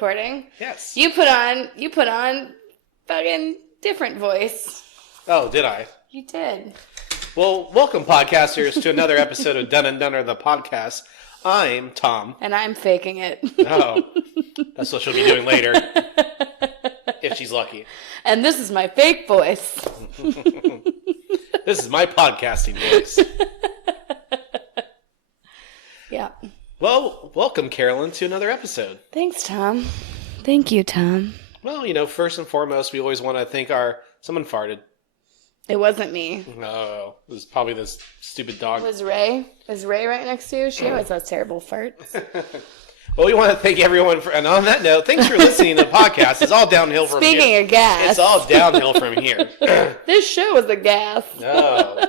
recording. Yes. You put on fucking different voice. Oh, did I? You did. Well, welcome, podcasters, to another episode of Dun and Dunner, the podcast. I'm Tom. And I'm faking it. Oh, that's what she'll be doing later. If she's lucky. And this is my fake voice. This is my podcasting voice. Yeah. Well, welcome, Carolyn, to another episode. Thanks, Tom. Thank you, Tom. Well, first and foremost, we always want to thank someone farted. It wasn't me. No, it was probably this stupid dog. Was Ray right next to you? She always has terrible farts. Well, we want to thank everyone and on that note, thanks for listening to the podcast. It's all downhill from here. Speaking of gas. It's all downhill from here. This show was a gas. No.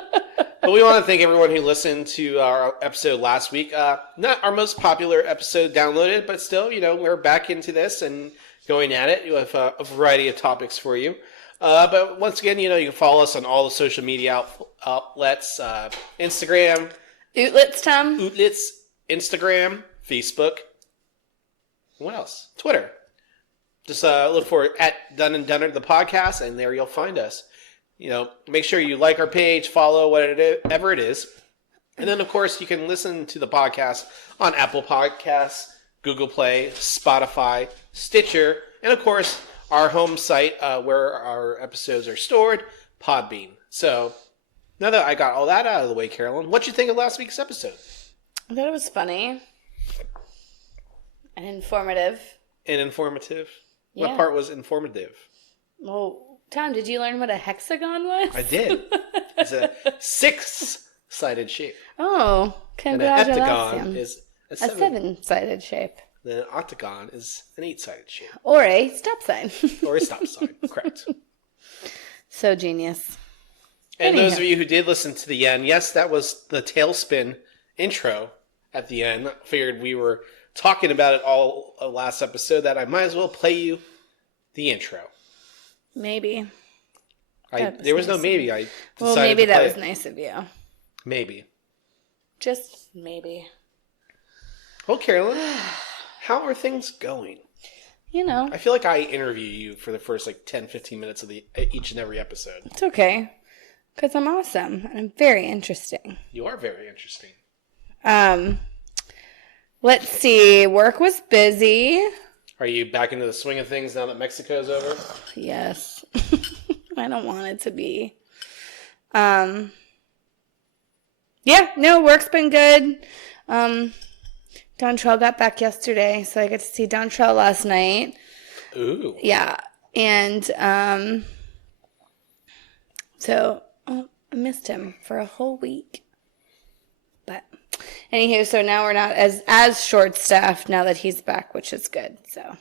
But we want to thank everyone who listened to our episode last week. Not our most popular episode downloaded, but still, we're back into this and going at it with a variety of topics for you. But once again, you can follow us on all the social media outlets. Instagram. Ootlets, Tom? Ootlets. Instagram. Facebook. What else? Twitter. Just look for at Dun and Dunner, the podcast, and there you'll find us. Make sure you like our page, follow whatever it is. And then, of course, you can listen to the podcast on Apple Podcasts, Google Play, Spotify, Stitcher, and, of course, our home site where our episodes are stored, Podbean. So, now that I got all that out of the way, Carolyn, what'd you think of last week's episode? I thought it was funny. And informative. And informative? Yeah. What part was informative? Well, Tom, did you learn what a hexagon was? I did. It's a 6-sided shape. Oh, congratulations. And an heptagon is a 7-sided shape. The octagon is an 8-sided shape. Or a stop sign. Or a stop sign, correct. So genius. And those of you who did listen to the end, yes, that was the Tailspin intro at the end. I figured we were talking about it all last episode that I might as well play you the intro. Maybe. There was no maybe. I decided well, maybe that was it. nice of you. Maybe. Just maybe. Well, Carolyn, how are things going? I feel like I interview you for the first 10, 15 minutes of each and every episode. It's okay. Because I'm awesome. And I'm very interesting. You are very interesting. Let's see. Work was busy. Are you back into the swing of things now that Mexico's over? Yes. I don't want it to be. Yeah, no, work's been good. Dontrell got back yesterday, so I got to see Dontrell last night. Ooh. Yeah. And so I missed him for a whole week. But anywho, so now we're not as short-staffed now that he's back, which is good. So,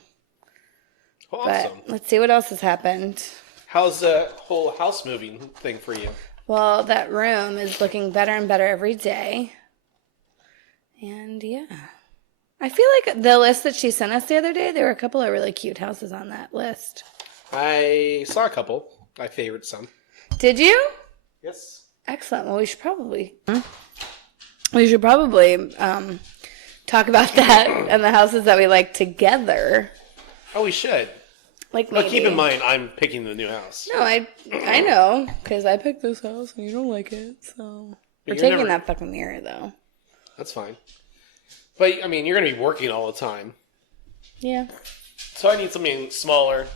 Awesome. But let's see what else has happened. How's the whole house moving thing for you? Well, that room is looking better and better every day. And yeah. I feel like the list that she sent us the other day, there were a couple of really cute houses on that list. I saw a couple. I favored some. Did you? Yes. Excellent. Well, we should probably talk about that and the houses that we like together. Oh, we should. Maybe. But keep in mind, I'm picking the new house. No, I know, because I picked this house and you don't like it, so... We're taking that fucking mirror, though. That's fine. But, you're going to be working all the time. Yeah. So I need something smaller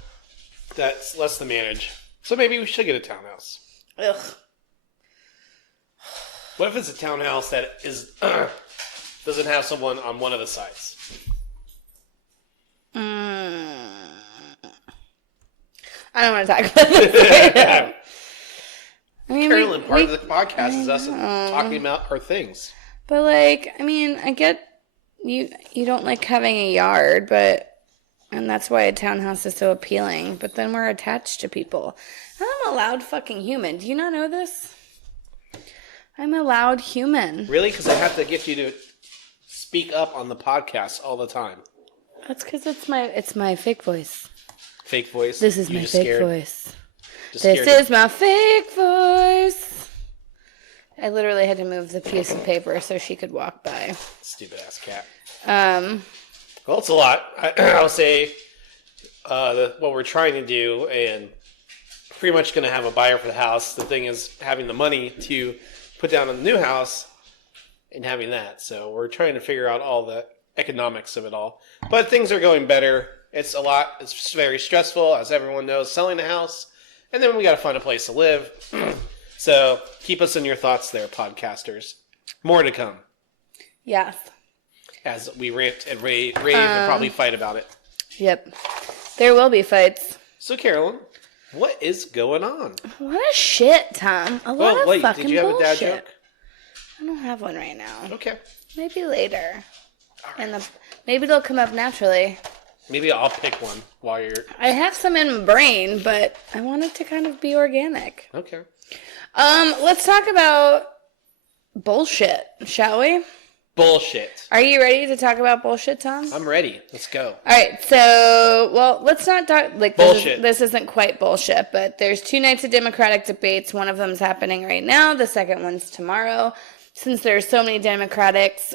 that's less to manage. So maybe we should get a townhouse. Ugh. What if it's a townhouse that is doesn't have someone on one of the sides? I don't want to talk about this right now. Carolyn, part of the podcast is us talking about our things. But, I get you don't like having a yard, and that's why a townhouse is so appealing, but then we're attached to people. I'm a loud fucking human. Do you not know this? I'm a loud human. Really? Because I have to get you to speak up on the podcast all the time. That's because it's my fake voice. Fake voice? This is my fake voice. This is my fake voice. I literally had to move the piece of paper so she could walk by. Stupid ass cat. Well, it's a lot. I'll say what we're trying to do, and pretty much going to have a buyer for the house. The thing is having the money to put down on the new house and having that. So we're trying to figure out all the economics of it all. But things are going better. It's a lot. It's very stressful, as everyone knows, selling a house. And then we got to find a place to live. So keep us in your thoughts there, podcasters. More to come. Yes. As we rant and rave and probably fight about it. Yep. There will be fights. So, Carolyn, what is going on? What a shit, Tom. A lot of fucking did you have bullshit. a dad joke? I don't have one right now. Okay. Maybe later. And maybe it'll come up naturally. Maybe I'll pick one while you're... I have some in my brain, but I want it to kind of be organic. Okay. Let's talk about bullshit, shall we? Bullshit. Are you ready to talk about bullshit, Tom? I'm ready. Let's go. All right, so, well, let's not talk, like, bullshit. This isn't quite bullshit, but there's 2 nights of Democratic debates. One of them's happening right now. The second one's tomorrow. Since there's so many Democrats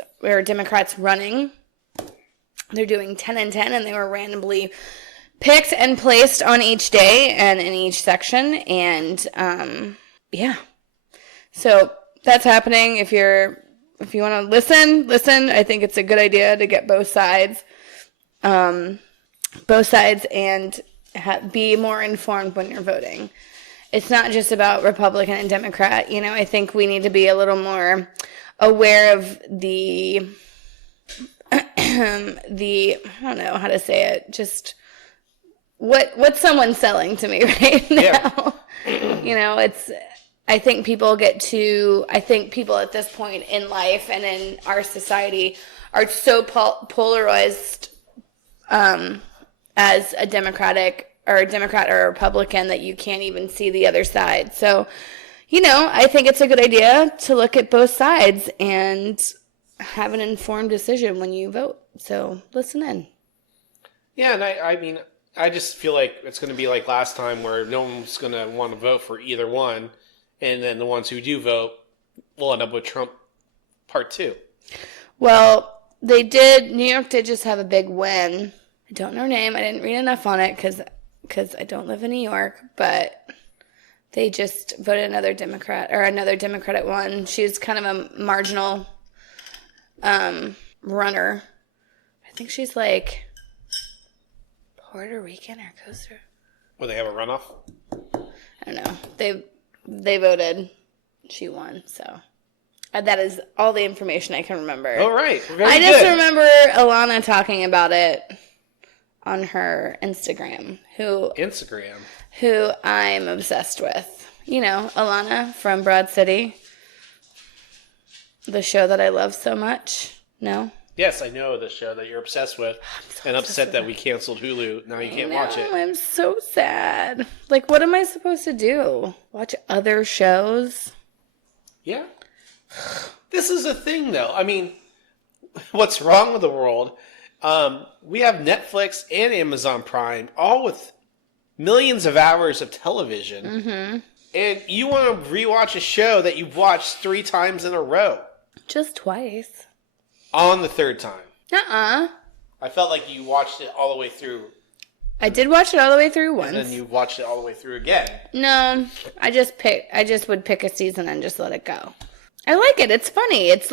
running, they're doing 10 and 10, and they were randomly picked and placed on each day and in each section, and, yeah. So, that's happening. If you want to listen. I think it's a good idea to get both sides and be more informed when you're voting. It's not just about Republican and Democrat. I think we need to be a little more aware of the I don't know how to say it, just what someone's selling to me right now. Yeah. I think people at this point in life and in our society are so polarized as a Democrat or a Republican that you can't even see the other side. So, I think it's a good idea to look at both sides and have an informed decision when you vote. So listen in. Yeah, and I just feel like it's going to be like last time where no one's going to want to vote for either one. And then the ones who do vote will end up with Trump part 2. Well, New York did just have a big win. I don't know her name. I didn't read enough on it because I don't live in New York. But they just voted another Democratic one. She's kind of a marginal runner. I think she's like Puerto Rican or Costa. Will they have a runoff? I don't know. They voted. She won, so that is all the information I can remember. All right. I just remember Alana talking about it on her Instagram, who I'm obsessed with. Alana from Broad City, the show that I love so much. No? Yes, I know the show that you're obsessed with, and upset that we canceled Hulu. Now you can't watch it. I'm so sad. Like, what am I supposed to do? Watch other shows? Yeah. This is a thing, though. I mean, what's wrong with the world? We have Netflix and Amazon Prime, all with millions of hours of television. Mm-hmm. And you want to rewatch a show that you've watched 3 times in a row. Just twice. On the 3rd time. Uh-uh. I felt like you watched it all the way through. I did watch it all the way through once. And then you watched it all the way through again. No, I just would pick a season and just let it go. I like it. It's funny. It's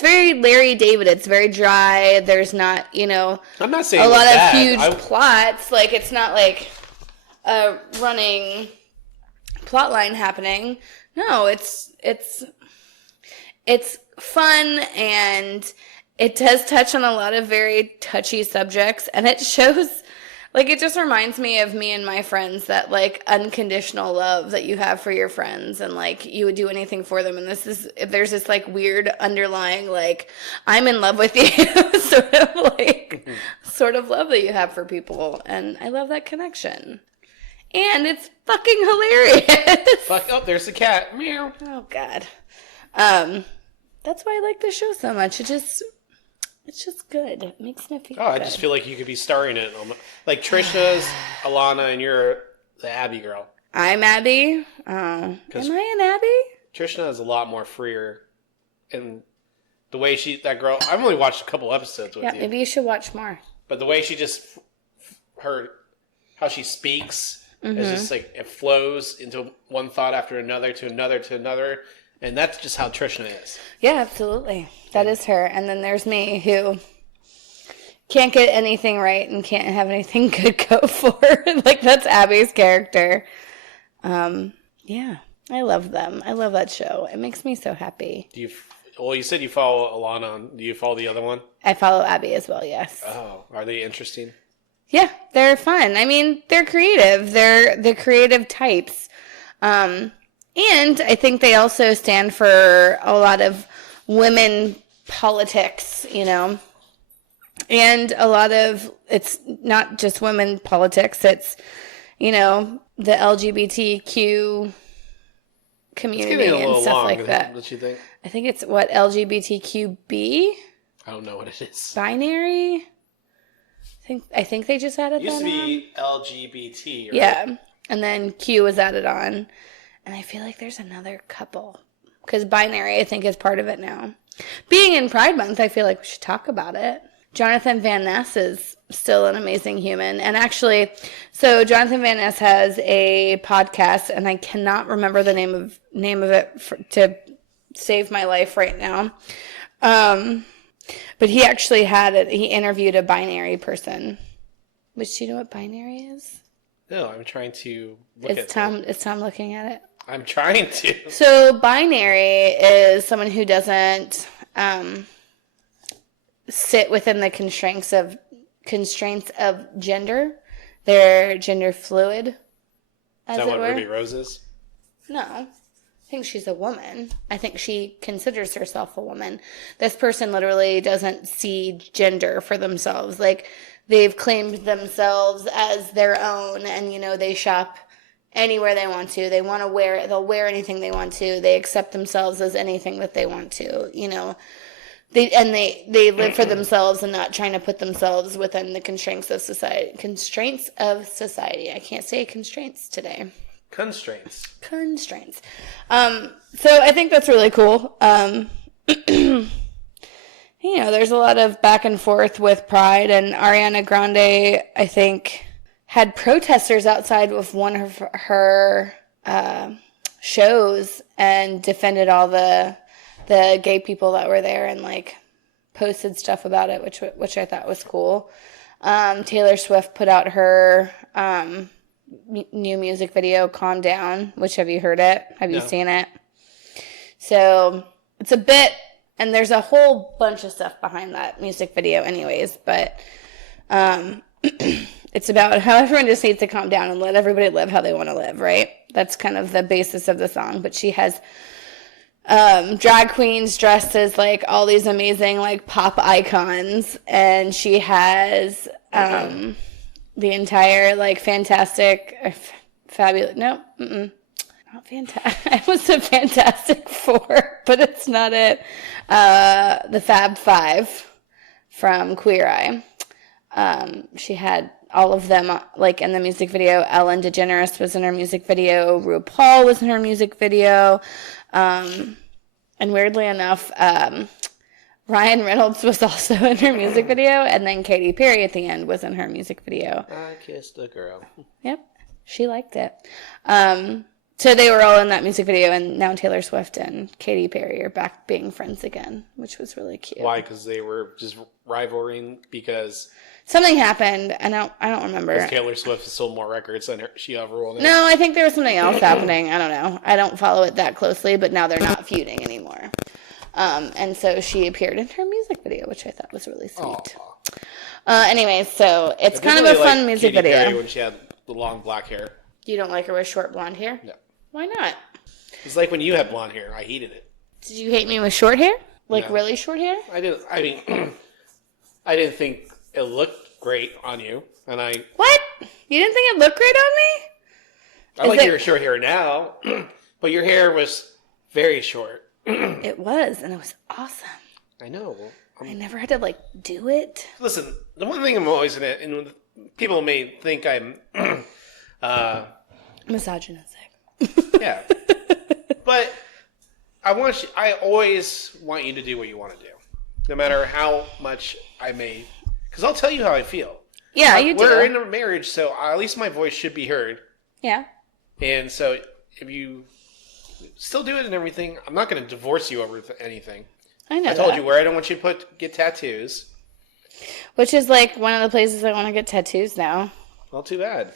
very Larry David. It's very dry. There's not, I'm not saying a lot of huge plots. Like, it's not like a running plot line happening. No, it's fun, and it does touch on a lot of very touchy subjects, and it shows, it just reminds me of me and my friends, that, unconditional love that you have for your friends, and, you would do anything for them, and there's this, weird underlying, I'm in love with you sort of love that you have for people, and I love that connection. And it's fucking hilarious. Oh, there's the cat. Meow. Oh, God. That's why I like the show so much. It's just good. It makes me feel good. I just feel like you could be starring in it. Like Trisha's Alana, and you're the Abby girl. I'm Abby. Oh, am I an Abby? Trisha is a lot more freer, and The way that girl, I've only watched a couple episodes with you. Yeah, maybe you should watch more. But the way she just, how she speaks, is just like, it flows into one thought after another to another to another. And that's just how Trishna is. Yeah, absolutely. That is her. And then there's me who can't get anything right and can't have anything good go for. Like, that's Abby's character. Yeah, I love them. I love that show. It makes me so happy. Well, you said you follow Alana. Do you follow the other one? I follow Abby as well, yes. Oh, are they interesting? Yeah, they're fun. I mean, they're creative. They're the creative types. And I think they also stand for a lot of women politics, you know. And a lot of, it's not just women politics, it's, you know, the LGBTQ community and stuff long, like that. What you think? I think it's what, LGBTQB? I don't know what it is. Binary? I think they just added that on. It used to be LGBT, right? Yeah. And then Q was added on. And I feel like there's another couple. Because binary, I think, is part of it now. Being in Pride Month, I feel like we should talk about it. Jonathan Van Ness is still an amazing human. And actually, so Jonathan Van Ness has a podcast, and I cannot remember the name of it to save my life right now. But he actually he interviewed a binary person. Which, do you know what binary is? No, I'm trying to look at it. Is Tom looking at it? I'm trying to. So binary is someone who doesn't sit within the constraints of gender. They're gender fluid, as Is that it what were. Ruby Rose is? No. I think she's a woman. I think she considers herself a woman. This person literally doesn't see gender for themselves. Like, they've claimed themselves as their own, and, you know, they shop anywhere they want to. They want to they'll wear anything they want to. They accept themselves as anything that they want to, you know. They live for themselves and not trying to put themselves within the constraints of society. Constraints of society. I can't say constraints today. Constraints. So I think that's really cool. You know, there's a lot of back and forth with Pride, and Ariana Grande, I think, had protesters outside with one of her shows and defended all the gay people that were there and, like, posted stuff about it, which I thought was cool. Taylor Swift put out her new music video, Calm Down, which, have you heard it? Have you seen it? So it's a bit, and there's a whole bunch of stuff behind that music video anyways, but it's about how everyone just needs to calm down and let everybody live how they want to live, right? That's kind of the basis of the song. But she has drag queens dressed as, like, all these amazing, like, pop icons, and she has the entire, like, fabulous, no, not fantastic. I was a Fantastic Four, but it's not it. The Fab Five from Queer Eye. She had all of them, like, in the music video. Ellen DeGeneres was in her music video. RuPaul was in her music video. And weirdly enough, Ryan Reynolds was also in her music video, and then Katy Perry at the end was in her music video. I kissed a girl. Yep, she liked it. So they were all in that music video, and now Taylor Swift and Katy Perry are back being friends again, which was really cute. Why? Because they were just rivaling because something happened. I don't remember. Because Taylor Swift has sold more records than she ever will. No, I think there was something else happening. I don't know. I don't follow it that closely, but now they're not feuding anymore. And so she appeared in her music video, which I thought was really sweet. Anyway, so it's kind of a fun music Katy video. Perry when she had the long black hair. You don't like her with short blonde hair? No. Why not? It's like when you had blonde hair. I hated it. Did you hate me with short hair? Like, No. really short hair? I didn't. I mean, I didn't think it looked great on you, and I. What? You didn't think it looked great on me? I like your short hair now, but your hair was very short. It was, and it was awesome. I know. I never had to, like, do it. Listen, the one thing I'm always in it, and people may think I'm misogynistic. Yeah. But I always want you to do what you want to do. no matter how much I may. Because I'll tell you how I feel. Yeah, you do. We're in a marriage, so at least my voice should be heard. Yeah. And so if you still do it and everything, I'm not going to divorce you over anything. I know I told you where I don't want you to get tattoos. Which is like one of the places I want to get tattoos now. Well, too bad.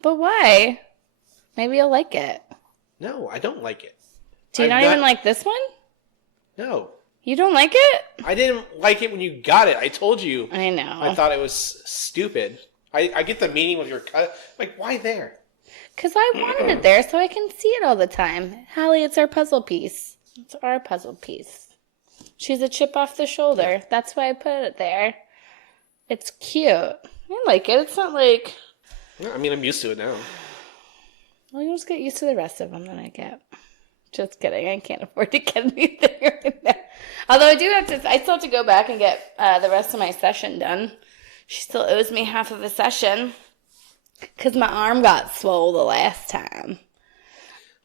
But why? Maybe you'll like it. No, I don't like it. Do you not even like this one? No. You don't like it? I didn't like it when you got it. I told you. I know. I thought it was stupid. I get the meaning with your cut. Like, why there? Because I wanted it there so I can see it all the time. Hallie, it's our puzzle piece. It's our puzzle piece. She's a chip off the shoulder. That's why I put it there. It's cute. I like it. It's not like... I mean, I'm used to it now. Well, you'll just get used to the rest of them that I get. Just kidding. I can't afford to get anything right now. Although I still have to go back and get the rest of my session done. She still owes me half of a session. Because my arm got swole the last time.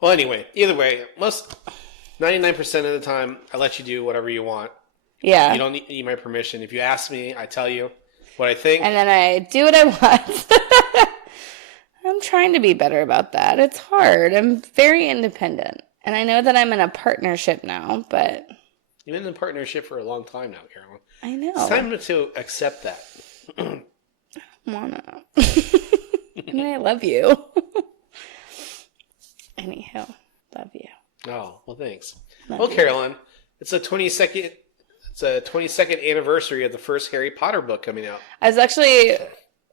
Well, anyway, either way, 99% of the time, I let you do whatever you want. Yeah. You don't need my permission. If you ask me, I tell you what I think. And then I do what I want. I'm trying to be better about that. It's hard. I'm very independent. And I know that I'm in a partnership now, but... You've been in a partnership for a long time now, Carolyn. I know. It's time to accept that. I don't wanna. And I love you. Anyhow, love you. Oh, well, thanks. Love well, you. Carolyn, it's a 22nd anniversary of the first Harry Potter book coming out. I was actually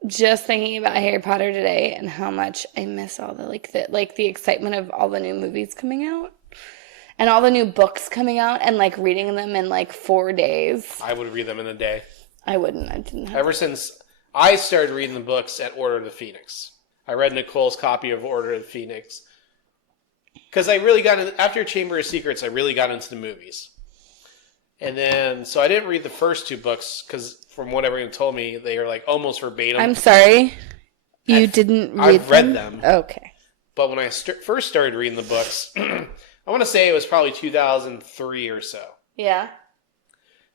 just thinking about Harry Potter today and how much I miss all the the excitement of all the new movies coming out and all the new books coming out and like reading them in like 4 days. I would read them in a day. I wouldn't. I didn't have Ever since I started reading the books at Order of the Phoenix. I read Nicole's copy of Order of the Phoenix. Because I really after Chamber of Secrets, I really got into the movies. And then, so I didn't read the first 2 books, because from what everyone told me, they are like almost verbatim. I'm sorry. You didn't read them? I've read them. Okay. But when I first started reading the books, I want to say it was probably 2003 or so. Yeah.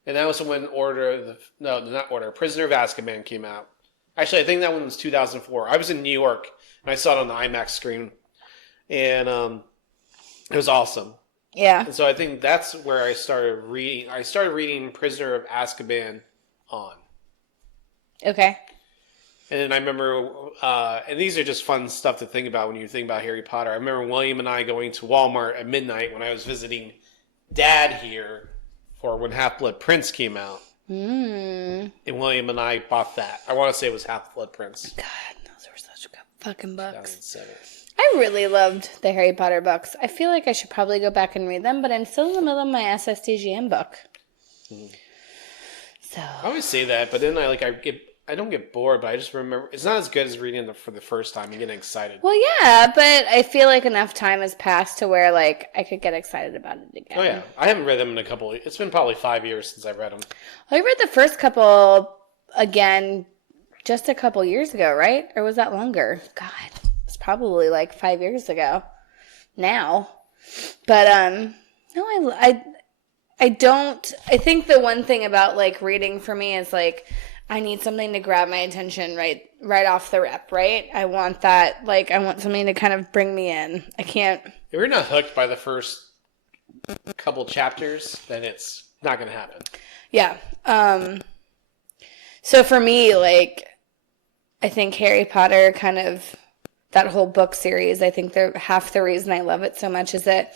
And that was when Prisoner of Azkaban came out. Actually, I think that one was 2004. I was in New York, and I saw it on the IMAX screen. And it was awesome. Yeah. And so I think that's where I started reading. I started reading Prisoner of Azkaban on. Okay. And then I remember, and these are just fun stuff to think about when you think about Harry Potter. I remember William and I going to Walmart at midnight when I was visiting Dad here for when Half-Blood Prince came out. Mm. And William and I bought that. I want to say it was Half-Blood Prince. God, those were such good fucking books. 2007. I really loved the Harry Potter books. I feel like I should probably go back and read them, but I'm still in the middle of my SSDGM book. So I always say that, but then I don't get bored, but I just remember it's not as good as reading it for the first time and getting excited. well, yeah, but I feel like enough time has passed to where like I could get excited about it again. Oh yeah, I haven't read them in it's been probably 5 years since I've read them. Well, I read the first couple again just a couple years ago, right? Or was that longer? God, it's probably like 5 years ago now. But no, I don't. I think the one thing about like reading for me is like I need something to grab my attention right off the rip, right? I want that, like, I want something to kind of bring me in. I can't. If you're not hooked by the first couple chapters, then it's not going to happen. Yeah. So for me, like, I think Harry Potter kind of, that whole book series, I think half the reason I love it so much is that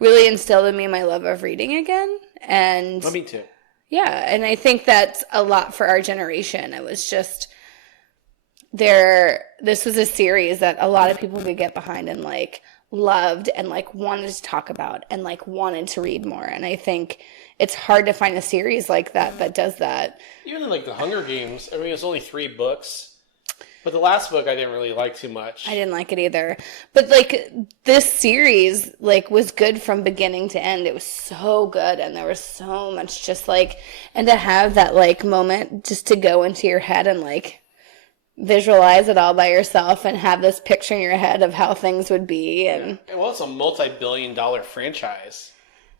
really instilled in me my love of reading again. And me too. Yeah, and I think that's a lot for our generation. It was just this was a series that a lot of people could get behind and like loved and like wanted to talk about and like wanted to read more. And I think it's hard to find a series like that does that. Even in like the Hunger Games, I mean, it's only 3 books. But the last book I didn't really like too much. I didn't like it either. But like this series like was good from beginning to end. It was so good and there was so much just like, and to have that like moment just to go into your head and like visualize it all by yourself and have this picture in your head of how things would be. And well, it's a multi-billion-dollar franchise.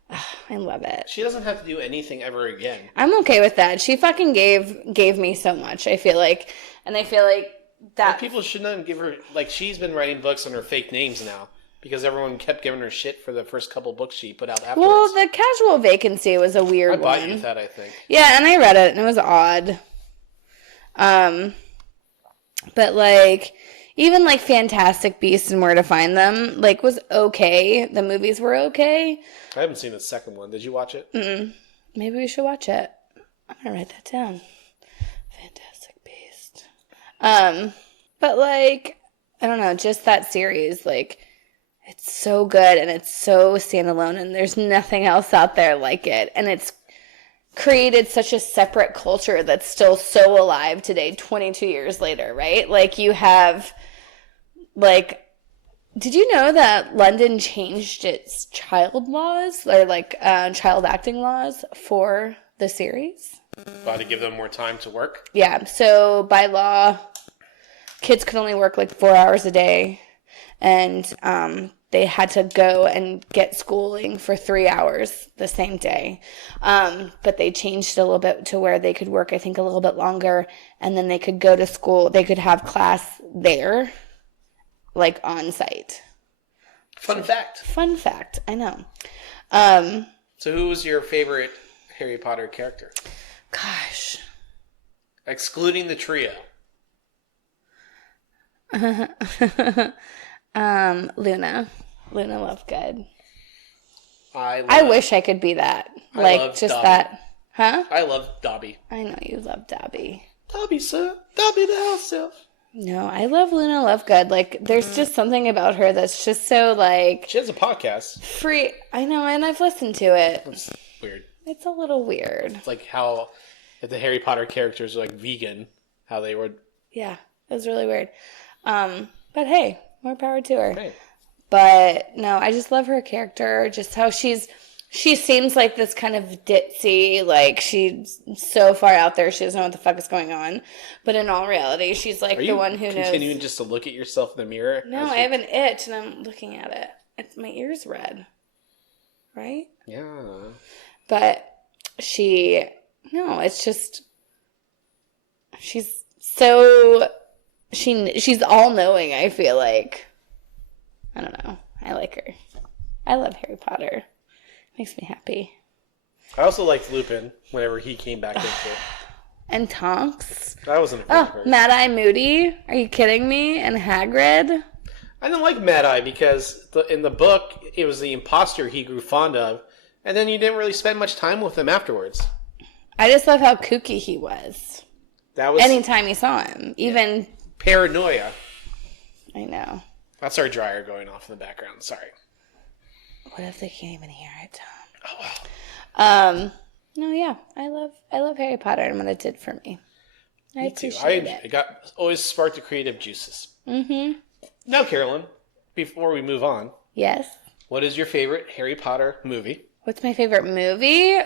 I love it. She doesn't have to do anything ever again. I'm okay with that. She fucking gave me so much, I feel like. And I feel like that... Like, people shouldn't give her... Like, she's been writing books under fake names now. Because everyone kept giving her shit for the first couple books she put out afterwards. Well, the Casual Vacancy was a weird one. I bought you that, I think. Yeah, and I read it, and it was odd. But, like... Even, like, Fantastic Beasts and Where to Find Them, like, was okay. The movies were okay. I haven't seen the second one. Did you watch it? Mm-mm. Maybe we should watch it. I'm going to write that down. Fantastic Beast. But, like, I don't know, just that series, like, it's so good, and it's so standalone, and there's nothing else out there like it. And it's created such a separate culture that's still so alive today, 22 years later, right? Like, you have... Like, did you know that London changed its child laws, or like child acting laws for the series? To give them more time to work? Yeah, so by law, kids could only work like 4 hours a day, and they had to go and get schooling for 3 hours the same day. But they changed it a little bit to where they could work, I think, a little bit longer, and then they could go to school. They could have class there. Like, on site. Fun fact. I know. So who was your favorite Harry Potter character? Gosh. Excluding the trio. Luna. Luna Lovegood. I wish I could be that. I like, love just Dobby. that. Huh? I love Dobby. I know you love Dobby. Dobby, sir. Dobby the house elf. No, I love Luna Lovegood. Like, there's just something about her that's just so, like... She has a podcast. Free. I know, and I've listened to it. It's weird. It's a little weird. It's like how if the Harry Potter characters are like vegan, how they would... Yeah, it was really weird. But hey, more power to her. Hey. But, no, I just love her character. Just how she seems like this kind of ditzy, like, she's so far out there, she doesn't know what the fuck is going on. But in all reality, she's like the one who knows. Are you continuing just to look at yourself in the mirror? No, I have an itch, and I'm looking at it. My ear's red. Right? Yeah. But it's just, she's so, she's all-knowing, I feel like. I don't know. I like her. I love Harry Potter. Makes me happy. I also liked Lupin whenever he came back into it. And Tonks. That wasn't a fan of her. Mad-Eye Moody. Are you kidding me? And Hagrid. I didn't like Mad-Eye because in the book, it was the imposter he grew fond of, and then you didn't really spend much time with him afterwards. I just love how kooky he was. That was anytime you saw him. Even... Paranoia. I know. That's our dryer going off in the background. Sorry. What if they can't even hear it, Tom? Oh, wow. No, yeah. I love Harry Potter and what it did for me. I appreciate it. It always sparked the creative juices. Mm-hmm. Now, Carolyn, before we move on. Yes? What is your favorite Harry Potter movie? What's my favorite movie?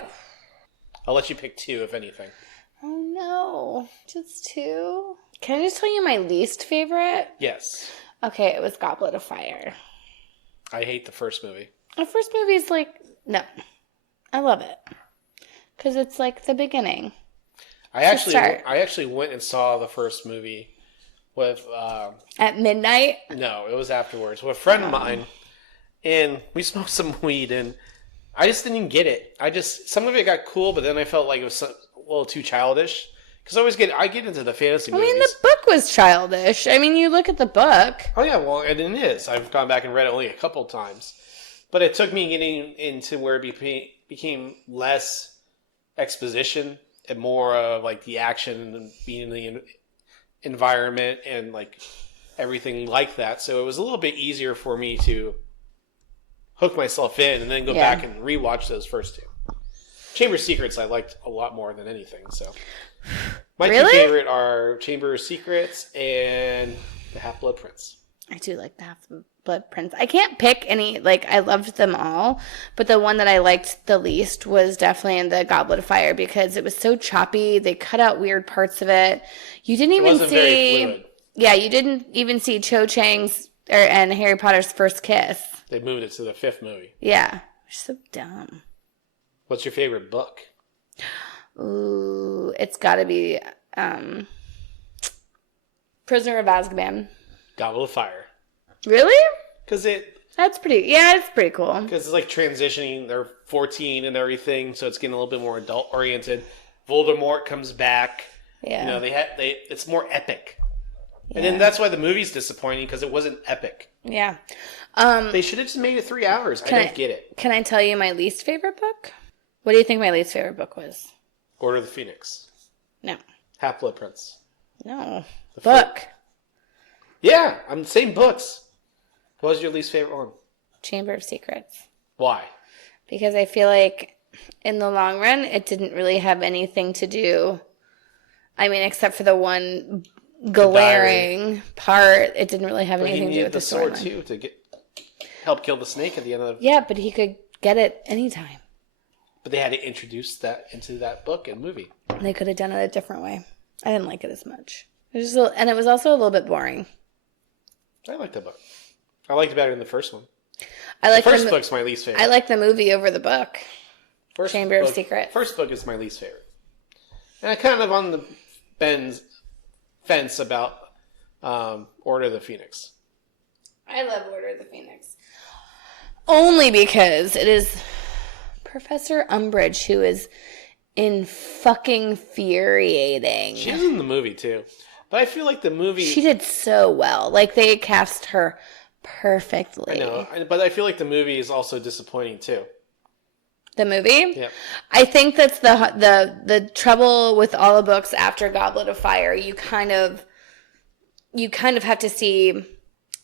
I'll let you pick two, if anything. Oh, no. Just two? Can I just tell you my least favorite? Yes. Okay, it was Goblet of Fire. I hate the first movie. The first movie is like, no. I love it. Because it's like the beginning. I actually went and saw the first movie with... At midnight? No, it was afterwards. With a friend of mine. And we smoked some weed, and I just didn't get it. Some of it got cool, but then I felt like it was a little too childish. Because I get into the fantasy movies. I mean, the book was childish. I mean, you look at the book. Oh, yeah, well, and it is. I've gone back and read it only a couple times. But it took me getting into where it became less exposition and more of, like, the action and being in the environment and, like, everything like that. So it was a little bit easier for me to hook myself in and then go back and rewatch those first two. Chamber of Secrets I liked a lot more than anything, so... My two favorite are Chamber of Secrets and The Half-Blood Prince. I do like The Half-Blood Prince. I can't pick any, like, I loved them all, but the one that I liked the least was definitely in The Goblet of Fire because it was so choppy. They cut out weird parts of it. You didn't even see... very fluid. Yeah, you didn't even see Cho Chang's and Harry Potter's first kiss. They moved it to the fifth movie. Yeah. So dumb. What's your favorite book? Ooh, it's got to be Prisoner of Azkaban. Goblet of Fire. Really? Because That's pretty. Yeah, it's pretty cool. Because it's like transitioning. They're 14 and everything, so it's getting a little bit more adult oriented. Voldemort comes back. Yeah. You know, it's more epic. Yeah. And then that's why the movie's disappointing, because it wasn't epic. Yeah. They should have just made it 3 hours. I don't get it. Can I tell you my least favorite book? What do you think my least favorite book was? Order of the Phoenix. No. Half-Blood Prince. No. Book. Yeah, I'm the same books. What was your least favorite one? Chamber of Secrets. Why? Because I feel like in the long run, it didn't really have anything to do. I mean, except for the one glaring part, it didn't really have anything to do with the sword storyline. too to help kill the snake at the end of. Yeah, but he could get it anytime. But they had to introduce that into that book and movie. They could have done it a different way. I didn't like it as much. And it was also a little bit boring. I liked that book. I liked it better than the first one. The first book's my least favorite. I like the movie over the book. Chamber of Secrets. First book is my least favorite. And I'm kind of on the fence about Order of the Phoenix. I love Order of the Phoenix. Only because it is Professor Umbridge who is infuriating. She was in the movie too. But I feel like the movie... She did so well. Like, they cast her perfectly. I know, but I feel like the movie is also disappointing too. The movie? Yeah. I think that's the trouble with all the books after Goblet of Fire. You kind of have to see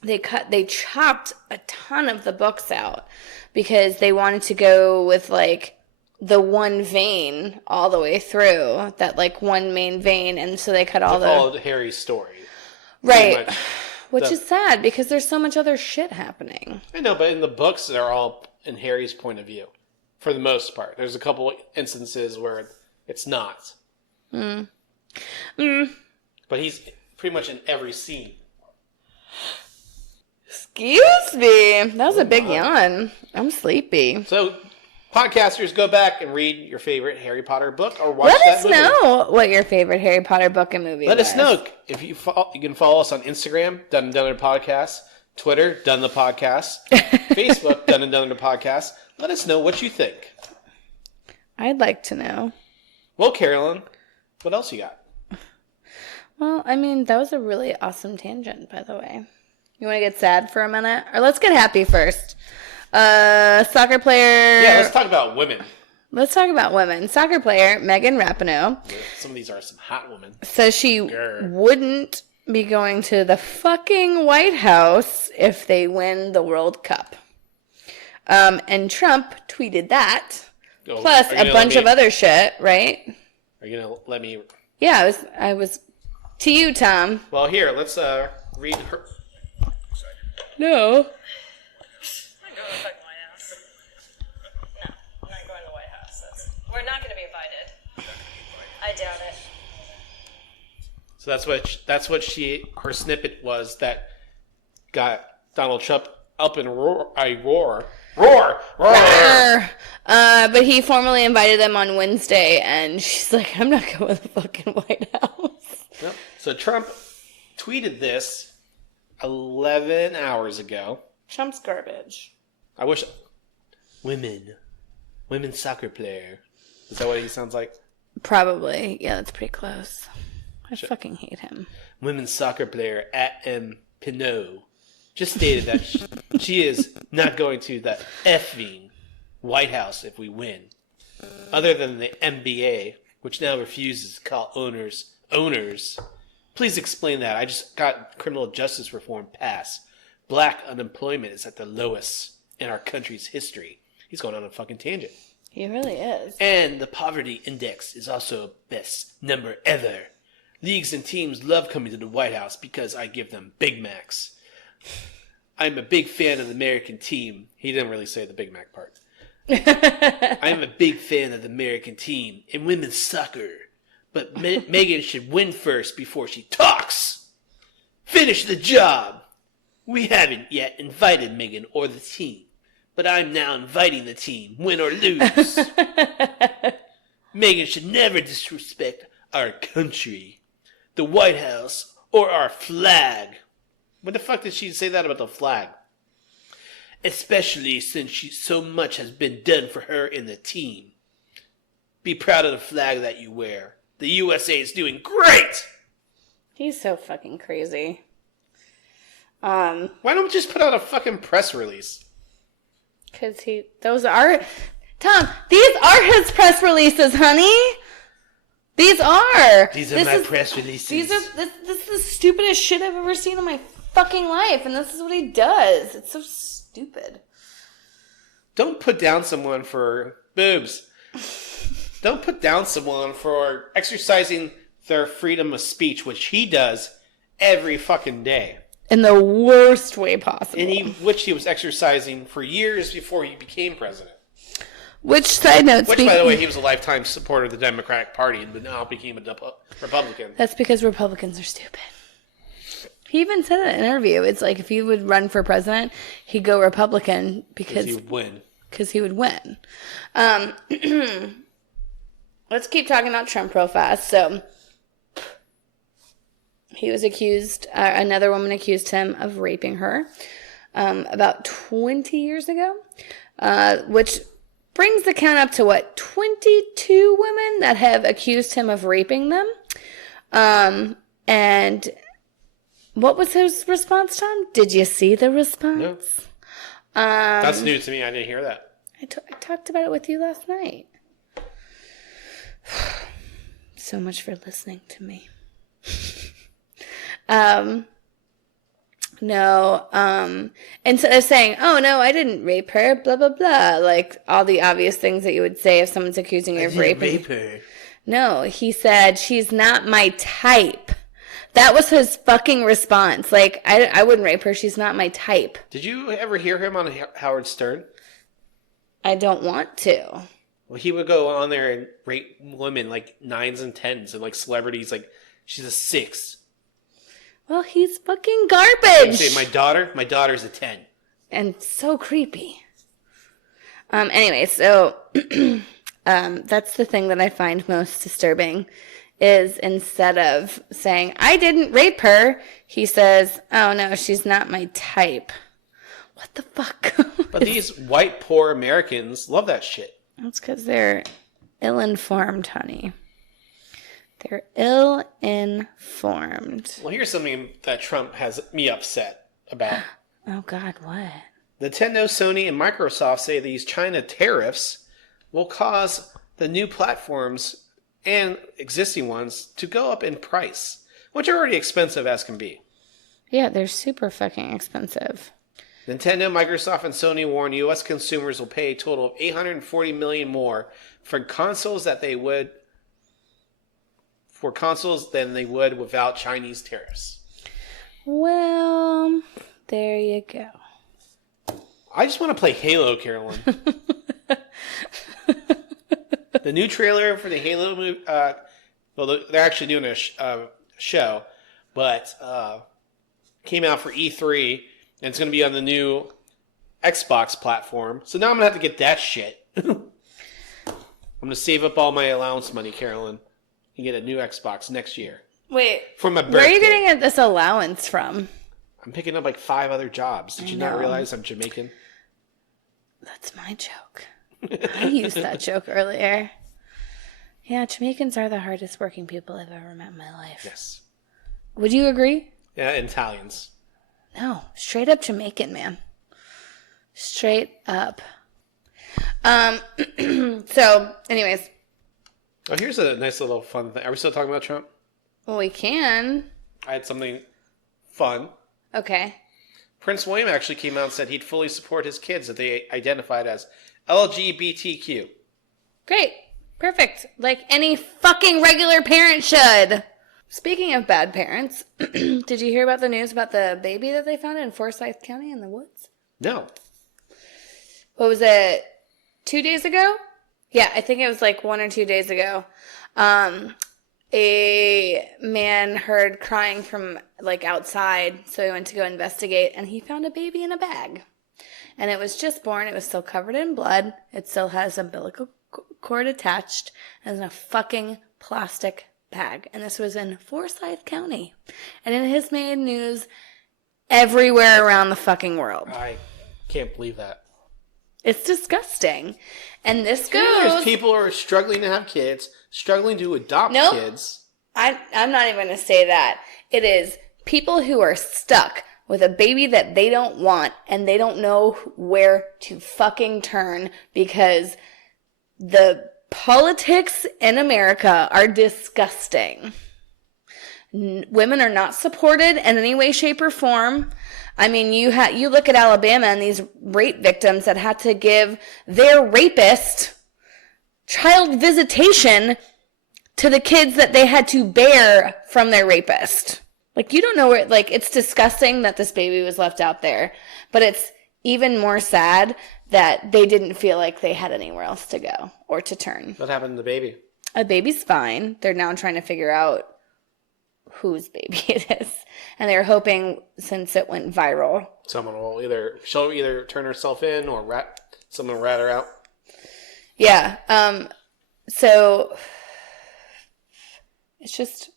they chopped a ton of the books out because they wanted to go with like the one vein all the way through, that like one main vein, and so they cut all followed Harry's story. Right. Which is sad because there's so much other shit happening. I know, but in the books they're all in Harry's point of view. For the most part. There's a couple instances where it's not. But he's pretty much in every scene. Excuse me. That was a big yawn. I'm sleepy. So, podcasters, go back and read your favorite Harry Potter book or watch Let that us movie. know what your favorite Harry Potter book and movie Let was. us know. If you can follow us on Instagram, Done and Done Podcast, Twitter, Done the Podcast, Facebook, Done and Done Podcast. Let us know what you think. I'd like to know. Well, Carolyn, what else you got? Well, I mean, that was a really awesome tangent, by the way. You want to get sad for a minute? Or let's get happy first. Soccer player... Yeah, let's talk about women. Let's talk about women. Soccer player Megan Rapinoe. Some of these are some hot women. Says she wouldn't be going to the fucking White House if they win the World Cup. And Trump tweeted that. Oh, plus a bunch of other shit, right? Are you going to let me... Yeah, I was... To you, Tom. Well, here, let's read her... No. I'm not going to the fucking White House. No, I'm not going to the White House. We're not going to be invited. I doubt it. So that's what her snippet was that got Donald Trump up in roar. But he formally invited them on Wednesday, and she's like, I'm not going to the fucking White House. Yep. So Trump tweeted this 11 hours ago. Trump's garbage. I wish... Women soccer player. Is that what he sounds like? Probably. Yeah, that's pretty close. I fucking hate him. Women's soccer player at M. Pinot just stated that she is not going to the effing White House if we win. Other than the NBA, which now refuses to call owners. Please explain that. I just got criminal justice reform passed. Black unemployment is at the lowest in our country's history. He's going on a fucking tangent. He really is. And the poverty index is also best number ever. Leagues and teams love coming to the White House because I give them Big Macs. I'm a big fan of the American team. He didn't really say the Big Mac part. I'm a big fan of the American team in women's soccer. But Megan should win first before she talks. Finish the job. We haven't yet invited Megan or the team. but I'm now inviting the team, win or lose. Megan should never disrespect our country, the White House, or our flag. What the fuck did she say that about the flag? Especially since so much has been done for her and the team. Be proud of the flag that you wear. The USA is doing great! He's so fucking crazy. Why don't we just put out a fucking press release? Because those are... Tom, these are his press releases, honey! These are! These are my press releases. This is the stupidest shit I've ever seen in my fucking life, and this is what he does. It's so stupid. Don't put down someone for boobs. Don't put down someone for exercising their freedom of speech, which he does every fucking day. In the worst way possible. Which he was exercising for years before he became president. Which, side note, by the way, he was a lifetime supporter of the Democratic Party, but now became a Republican. That's because Republicans are stupid. He even said in an interview, it's like if he would run for president, he'd go Republican because he would win. Because he would win. Let's keep talking about Trump real fast. So, he was accused, another woman accused him of raping her about 20 years ago, which brings the count up to, 22 women that have accused him of raping them. And what was his response, Tom? Did you see the response? No. That's new to me. I didn't hear that. I talked about it with you last night. So much for listening to me. Instead of saying, oh no, I didn't rape her, blah, blah, blah, like all the obvious things that you would say if someone's accusing you of raping. Rape her. No, he said, she's not my type. That was his fucking response. Like, I wouldn't rape her, she's not my type. Did you ever hear him on Howard Stern? I don't want to. Well, he would go on there and rate women like 9s and 10s and like celebrities like she's a 6. Well, he's fucking garbage. Say, my daughter's a 10. And so creepy. Anyway, so that's the thing that I find most disturbing is instead of saying, I didn't rape her, he says, oh no, she's not my type. What the fuck? But these white, poor Americans love that shit. That's because they're ill-informed, honey. They're ill-informed. Well, here's something that Trump has me upset about. Oh, God, what? Nintendo, Sony, and Microsoft say these China tariffs will cause the new platforms and existing ones to go up in price, which are already expensive as can be. Yeah, they're super fucking expensive. Nintendo, Microsoft, and Sony warn U.S. consumers will pay a total of $840 million more for consoles than they would without Chinese tariffs. Well, there you go. I just want to play Halo, Carolyn. The new trailer for the Halo movie, well, they're actually doing a show, but came out for E3, and it's going to be on the new Xbox platform. So now I'm going to have to get that shit. I'm going to save up all my allowance money, Carolyn, and get a new Xbox next year. Wait, for my birthday. Where are you getting this allowance from? I'm picking up like 5 other jobs. Did you not realize I'm Jamaican? That's my joke. I used that joke earlier. Yeah, Jamaicans are the hardest working people I've ever met in my life. Yes. Would you agree? Yeah, and Italians. No, straight up Jamaican, man. Straight up. So, anyways. Oh, here's a nice little fun thing. Are we still talking about Trump? Well, we can. I had something fun. Okay. Prince William actually came out and said he'd fully support his kids that they identified as LGBTQ. Great. Perfect. Like any fucking regular parent should. Speaking of bad parents, did you hear about the news about the baby that they found in Forsyth County in the woods? No. What was it? 2 days ago? Yeah, I think it was like 1 or 2 days ago. A man heard crying from like outside, so he went to go investigate, and he found a baby in a bag. And it was just born. It was still covered in blood. It still has umbilical cord attached and in a fucking plastic bag. And this was in Forsyth County. And it has made news everywhere around the fucking world. I can't believe that. It's disgusting. And this There's goes... people who are struggling to have kids, struggling to adopt kids. I'm not even going to say that. It is people who are stuck with a baby that they don't want and they don't know where to fucking turn because the politics in America are disgusting. Women are not supported in any way, shape, or form. I mean, you look at Alabama and these rape victims that had to give their rapist child visitation to the kids that they had to bear from their rapist. Like, you don't know where, like, it's disgusting that this baby was left out there, but it's even more sad that they didn't feel like they had anywhere else to go or to turn. What happened to the baby? A baby's fine. They're now trying to figure out whose baby it is. And they're hoping, since it went viral, Someone will either turn herself in or someone will rat her out. Yeah. So it's just...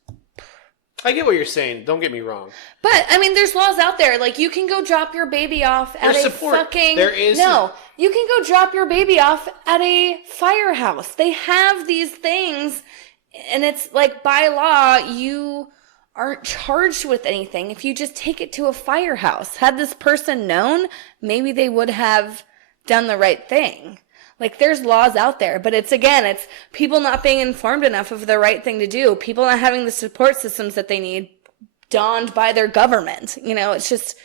I get what you're saying. Don't get me wrong. But, I mean, there's laws out there. Like, you can go drop your baby off at fucking... No, you can go drop your baby off at a firehouse. They have these things, and it's like, by law, you aren't charged with anything if you just take it to a firehouse. Had this person known, maybe they would have done the right thing. Like, there's laws out there, but it's people not being informed enough of the right thing to do. People not having the support systems that they need donned by their government. You know, it's just,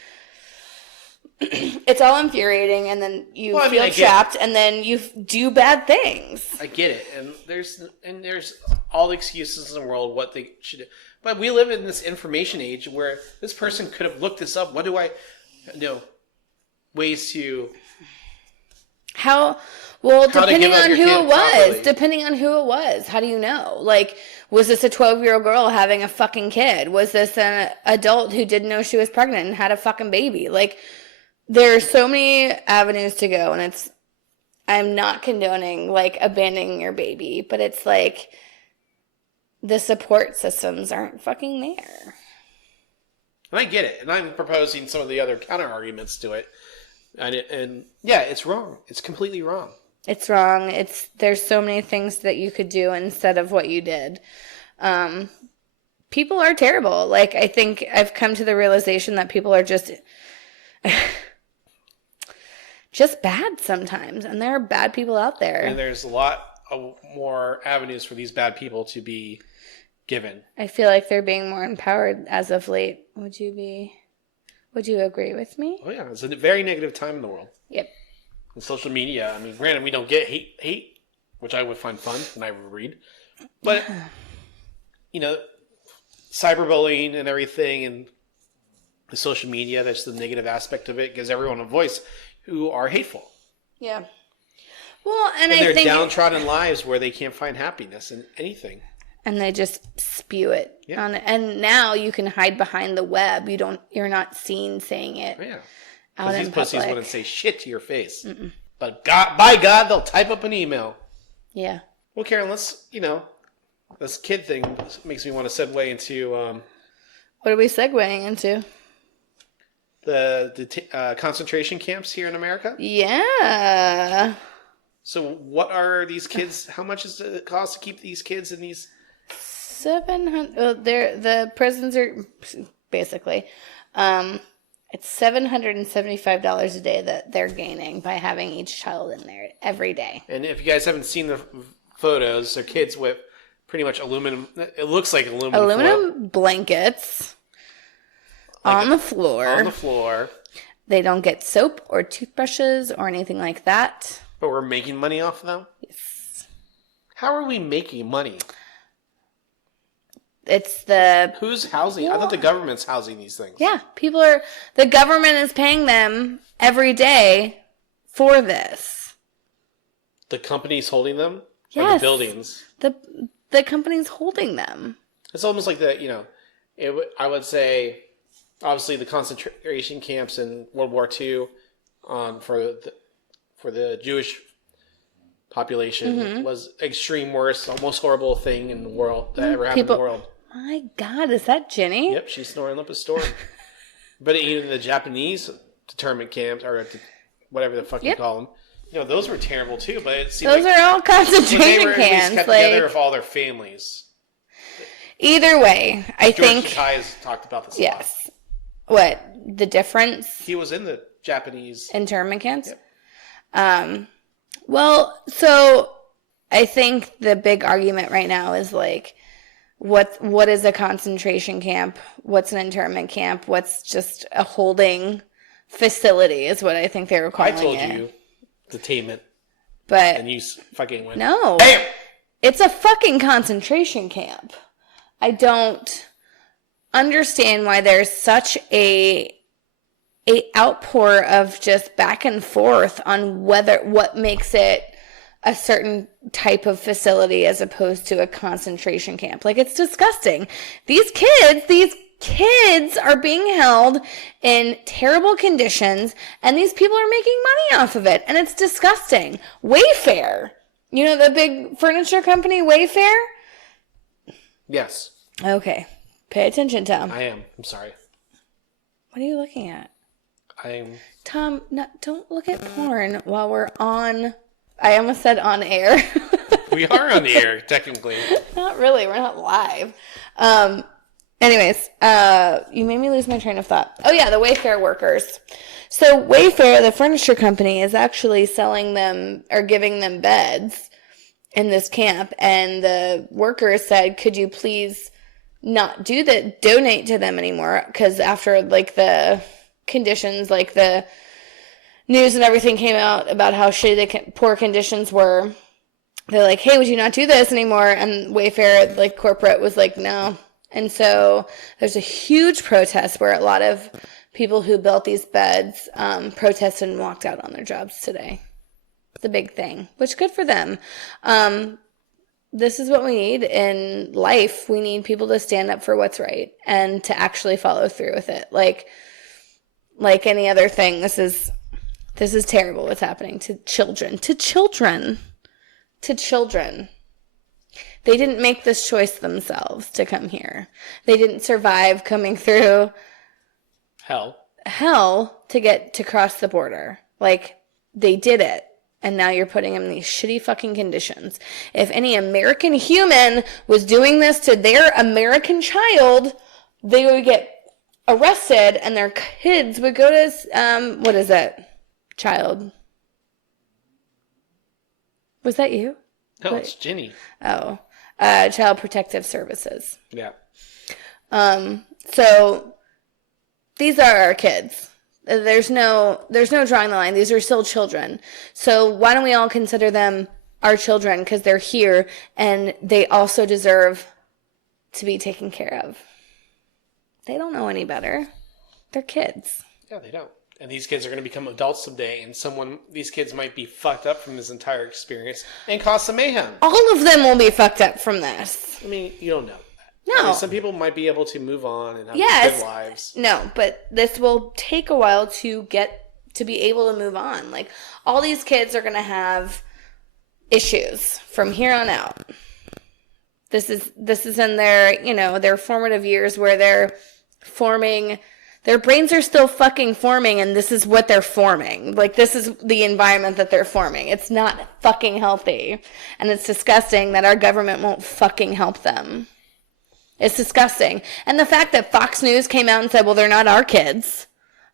it's all infuriating, and then you feel trapped, and then you do bad things. I get it, and there's all the excuses in the world what they should do. But we live in this information age where this person could have looked this up. What do I know? Ways to... Depending on who it was, how do you know? Like, was this a 12-year-old girl having a fucking kid? Was this an adult who didn't know she was pregnant and had a fucking baby? Like, there are so many avenues to go, and I'm not condoning, like, abandoning your baby, but it's like, the support systems aren't fucking there. And I get it, and I'm proposing some of the other counter arguments to it. And yeah, it's wrong. It's completely wrong. It's wrong. There's so many things that you could do instead of what you did. People are terrible. Like, I think I've come to the realization that people are just bad sometimes, and there are bad people out there. And there's a lot of more avenues for these bad people to be given. I feel like they're being more empowered as of late. Would you agree with me? Oh, yeah. It's a very negative time in the world. Yep. And social media, I mean, granted, we don't get hate, which I would find fun and I would read. But, you know, cyberbullying and everything and the social media, that's the negative aspect of it, gives everyone a voice who are hateful. Yeah. Well, and I think... they're downtrodden lives where they can't find happiness in anything. And they just spew it on it. And now you can hide behind the web. You're not seen saying it. Yeah. Because these pussies wouldn't say shit to your face. Mm-mm. But by God, they'll type up an email. Yeah. Well, Karen, this kid thing makes me want to segue into... what are we segueing into? The concentration camps here in America? Yeah. So what are these kids... How much does it cost to keep these kids in these... 700. Well, the prisons are basically, it's $775 a day that they're gaining by having each child in there every day. And if you guys haven't seen the photos, they're kids with pretty much aluminum. It looks like aluminum blankets on the floor. On the floor. They don't get soap or toothbrushes or anything like that. But we're making money off of them? Yes. How are we making money? It's who's housing? I thought the government's housing these things. Yeah, the government is paying them every day for this. The company's holding them? Yes. Or the buildings? The company's holding them. It's almost like I would say, obviously the concentration camps in World War II on for the Jewish population was extreme worst, almost horrible thing in the world that ever happened in the world. My God, is that Jenny? Yep, she's snoring up a storm. But even the Japanese internment camps, or whatever the fuck you call them, you know, those were terrible too. But it seemed those are all concentration they were camps. At least kept together with all their families. Either way, I think George Takei has talked about this. Yes. What the difference? He was in the Japanese internment camps. Yep. Well, so I think the big argument right now is like, what is a concentration camp? What's an internment camp? What's just a holding facility is what I think they were calling it. I told you detainment. But and you fucking went. No. Bam! It's a fucking concentration camp. I don't understand why there's such a outpour of just back and forth on what makes it a certain type of facility as opposed to a concentration camp. Like, it's disgusting. These kids are being held in terrible conditions, and these people are making money off of it, and it's disgusting. Wayfair. You know the big furniture company, Wayfair? Yes. Okay. Pay attention, Tom. I am. I'm sorry. What are you looking at? Tom, don't look at porn while we're on... I almost said on air. We are on the air, technically. Not really. We're not live. Anyways, you made me lose my train of thought. Oh, yeah, the Wayfair workers. So Wayfair, the furniture company, is actually selling them or giving them beds in this camp. And the workers said, could you please not do that, donate to them anymore? Because after, like, the conditions, like the news and everything came out about how shitty the poor conditions were, they're like, hey, would you not do this anymore? And Wayfair, like, corporate was like, no. And so there's a huge protest where a lot of people who built these beds protested and walked out on their jobs today. It's a big thing, which good for them. This is what we need in life. We need people to stand up for what's right and to actually follow through with it. Like any other thing, this is terrible what's happening to children. They didn't make this choice themselves to come here. They didn't survive coming through hell to cross the border. Like, they did it. And now you're putting them in these shitty fucking conditions. If any American human was doing this to their American child, they would get arrested and their kids would go to, what is it? Child. Was that you? No, it's Ginny. Oh. Child Protective Services. Yeah. So these are our kids. There's no drawing the line. These are still children. So why don't we all consider them our children, because they're here and they also deserve to be taken care of. They don't know any better. They're kids. Yeah, they don't. And these kids are going to become adults someday, and these kids might be fucked up from this entire experience and cause some mayhem. All of them will be fucked up from this. I mean, you don't know. No. I mean, some people might be able to move on and have good lives. No, but this will take a while to be able to move on. Like, all these kids are going to have issues from here on out. This is in their, their formative years where they're forming. Their brains are still fucking forming, and this is what they're forming. Like, this is the environment that they're forming. It's not fucking healthy. And it's disgusting that our government won't fucking help them. It's disgusting. And the fact that Fox News came out and said, well, they're not our kids.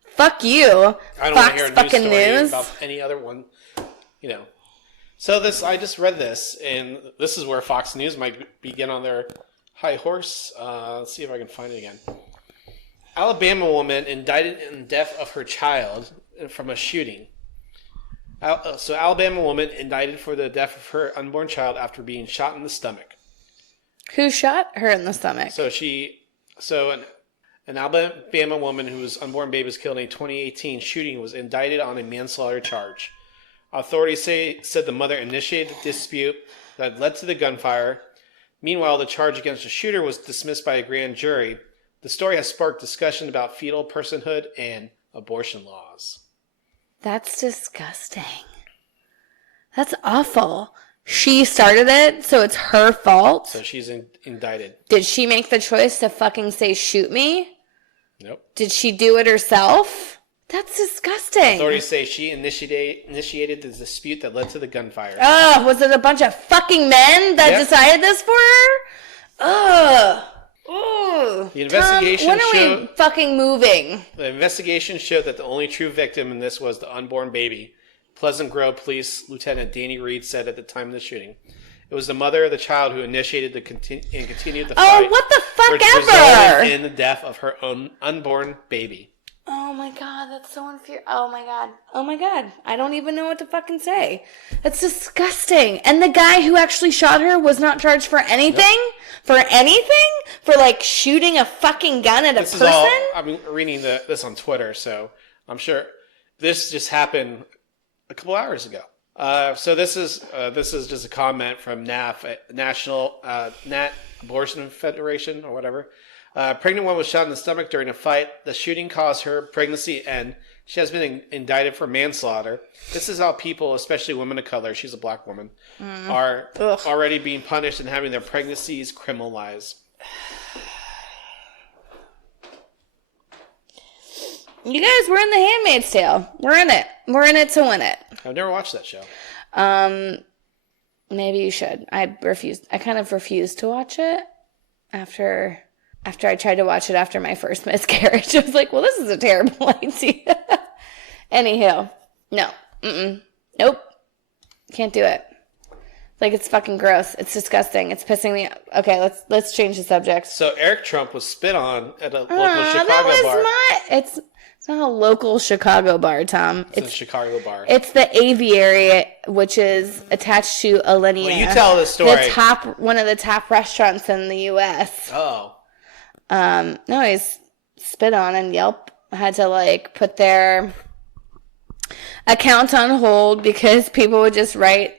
Fuck you. I don't Fox want to hear a fucking news story about any other one. So I just read this, and this is where Fox News might begin on their high horse. Let's see if I can find it again. Alabama woman indicted in the death of her child from a shooting. So Alabama woman indicted for the death of her unborn child after being shot in the stomach. Who shot her in the stomach? An Alabama woman whose unborn baby was killed in a 2018 shooting was indicted on a manslaughter charge. Authorities said the mother initiated the dispute that led to the gunfire. Meanwhile, the charge against the shooter was dismissed by a grand jury. The story has sparked discussion about fetal personhood and abortion laws. That's disgusting. That's awful. She started it, so it's her fault. So she's indicted. Did she make the choice to fucking say shoot me? Nope. Did she do it herself? That's disgusting. Authorities say she initiated the dispute that led to the gunfire. Oh, was it a bunch of fucking men that decided this for her? Ugh. Ooh. The investigation Tom, when are we fucking moving? The investigation showed that the only true victim in this was the unborn baby. Pleasant Grove Police Lieutenant Danny Reed said at the time of the shooting. It was the mother of the child who initiated and continued the fight. Oh, what the fuck which ever! resulted in the death of her own unborn baby. Oh my god, that's so infuriating. Oh my god. Oh my god. I don't even know what to fucking say. That's disgusting. And the guy who actually shot her was not charged for anything? Nope. For anything? For like shooting a fucking gun at a person? I'm reading this on Twitter, so I'm sure this just happened a couple hours ago. So this is just a comment from NAF, National Nat Abortion Federation or whatever. Pregnant woman was shot in the stomach during a fight. The shooting caused her pregnancy to end. She has been indicted for manslaughter. This is how people, especially women of color, she's a black woman, are already being punished and having their pregnancies criminalized. You guys, we're in The Handmaid's Tale. We're in it. We're in it to win it. I've never watched that show. Maybe you should. I refused. I kind of refused to watch it after I tried to watch it after my first miscarriage. I was like, well, this is a terrible idea. Anywho, no. Nope. Can't do it. Like, it's fucking gross. It's disgusting. It's pissing me off. Okay, let's change the subject. So Eric Trump was spit on at a local Chicago bar. It's not a local Chicago bar, Tom. It's a Chicago bar. It's the Aviary, which is attached to Alinea. Well, you tell the story. One of the top restaurants in the U.S. Oh. No, he's spit on, and Yelp had to like put their account on hold because people would just write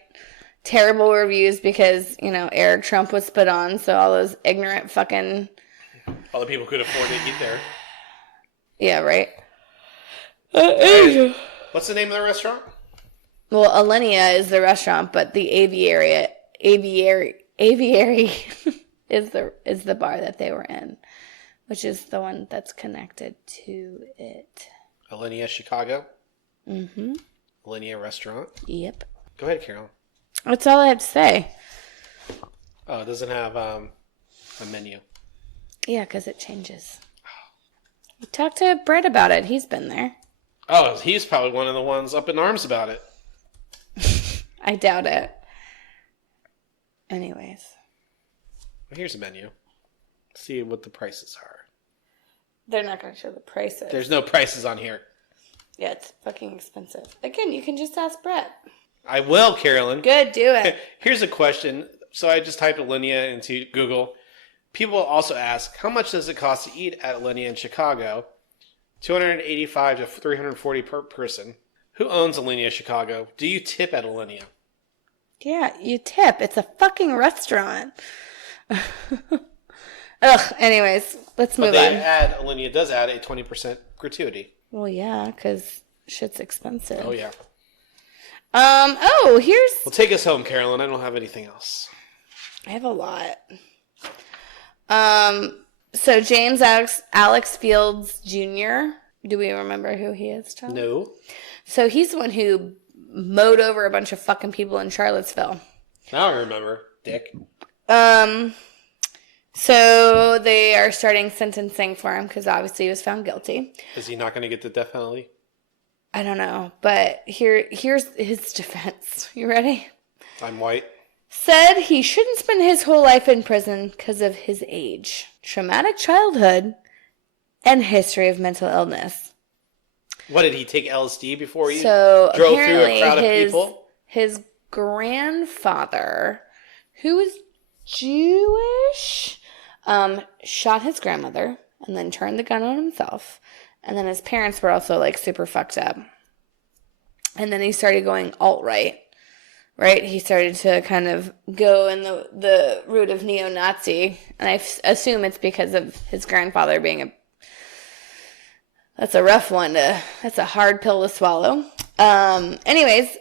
terrible reviews because, you know, Eric Trump was spit on, so all those ignorant fucking... All the people could afford to eat there. Yeah, right? What's the name of the restaurant? Well, Alinea is the restaurant, but the Aviary is the bar that they were in, which is the one that's connected to it. Alinea, Chicago? Mm-hmm. Alinea restaurant? Yep. Go ahead, Carol. That's all I have to say. Oh, it doesn't have a menu. Yeah, because it changes. We talked to Brett about it. He's been there. Oh, he's probably one of the ones up in arms about it. I doubt it. Anyways. Well, here's a menu. See what the prices are. They're not going to show the prices. There's no prices on here. Yeah, it's fucking expensive. Again, you can just ask Brett. I will, Carolyn. Good, do it. Here's a question. So I just typed Alinea into Google. People also ask, how much does it cost to eat at Alinea in Chicago? $285 to $340 per person. Who owns Alinea Chicago? Do you tip at Alinea? Yeah, you tip. It's a fucking restaurant. Ugh, anyways, let's move on. Alinea does add a 20% gratuity. Well, yeah, because shit's expensive. Oh, yeah. Here's... Well, take us home, Carolyn. I don't have anything else. I have a lot. So James Alex Fields Jr., do we remember who he is, Tom? No. So he's the one who mowed over a bunch of fucking people in Charlottesville. I don't remember, dick. So they are starting sentencing for him because obviously he was found guilty. Is he not going to get the death penalty? I don't know, but here's his defense. You ready? I'm white. Said he shouldn't spend his whole life in prison because of his age, traumatic childhood, and history of mental illness. What, did he take LSD before he drove through a crowd of people? His grandfather, who was Jewish, shot his grandmother and then turned the gun on himself. And then his parents were also like super fucked up. And then he started going alt-right. Right? He started to kind of go in the route of neo-Nazi. And I assume it's because of his grandfather being That's a rough one that's a hard pill to swallow. Anyways,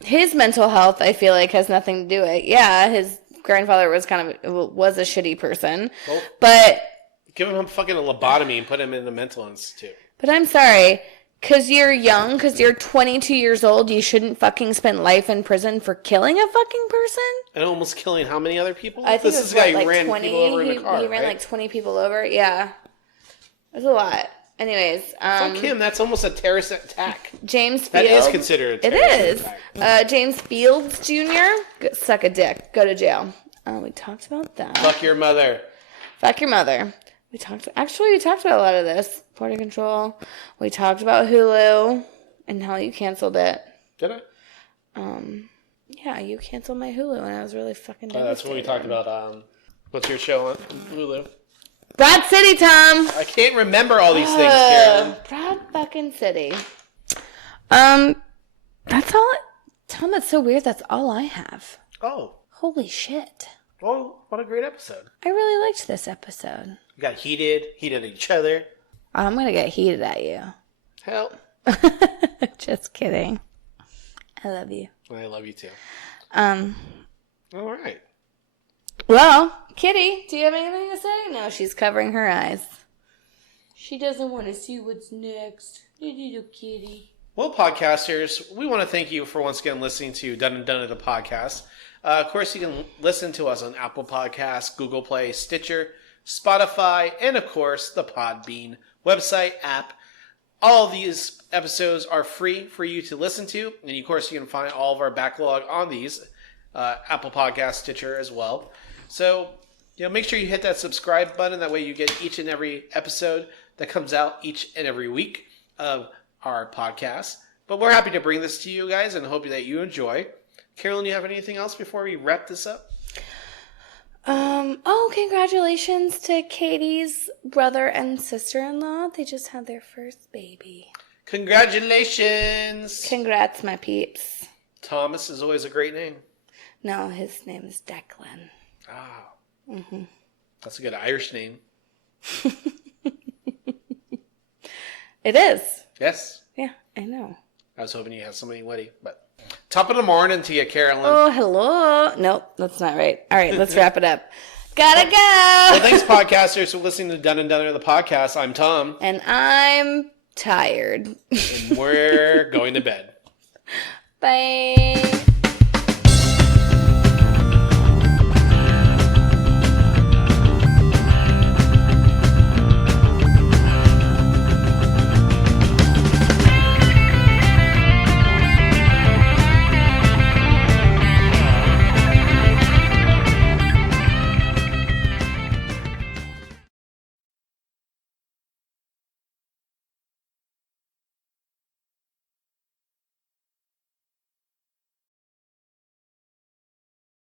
his mental health, I feel like, has nothing to do with it. Yeah, his grandfather was was a shitty person, Well, but give him a fucking lobotomy and put him in the mental institute. But I'm sorry, because you're young, because you're 22 years old, you shouldn't fucking spend life in prison for killing a fucking person? And almost killing how many other people? I think this it was is the guy who like ran 20. people over in the car, He ran right? like 20 people over. Yeah. It was a lot. Anyways. Fuck him. That's almost a terrorist attack. James That Fields. is considered a It terrorist is. attack. James Fields Jr. Suck a dick. Go to jail. We talked about that. Fuck your mother. Fuck your mother. We talked about a lot of this. Border control. We talked about Hulu and how you canceled it. Did I? Yeah, you canceled my Hulu and I was really fucking devastated. That's what we talked about. What's your show on Hulu? Broad City, Tom! I can't remember all these things, Carolyn. Broad fucking City. That's all. Tom, that's so weird. That's all I have. Oh. Holy shit. Well, what a great episode. I really liked this episode. We got heated at each other. I'm gonna get heated at you. Hell. Just kidding. I love you. I love you too. All right. Well, Kitty, do you have anything to say? No, she's covering her eyes. She doesn't want to see what's next. Little kitty. Well, podcasters, we want to thank you for once again listening to Done and Done at the podcast. Of course, you can listen to us on Apple Podcasts, Google Play, Stitcher, Spotify, and of course, the Podbean website app. All of these episodes are free for you to listen to, and of course, you can find all of our backlog on these Apple Podcasts, Stitcher as well. So, make sure you hit that subscribe button. That way, you get each and every episode that comes out each and every week of our podcast. But we're happy to bring this to you guys and hope that you enjoy. Carolyn, you have anything else before we wrap this up? Congratulations to Katie's brother and sister-in-law. They just had their first baby. Congratulations! Congrats, my peeps. Thomas is always a great name. No, his name is Declan. Ah. Mm-hmm. That's a good Irish name. It is. Yes. Yeah, I know. I was hoping you had somebody witty, but top of the morning to you, Carolyn. Oh, hello. Nope, that's not right. All right, let's wrap it up. Gotta go. Well, thanks, podcasters, for listening to Done and Done the podcast. I'm Tom. And I'm tired. And we're going to bed. Bye.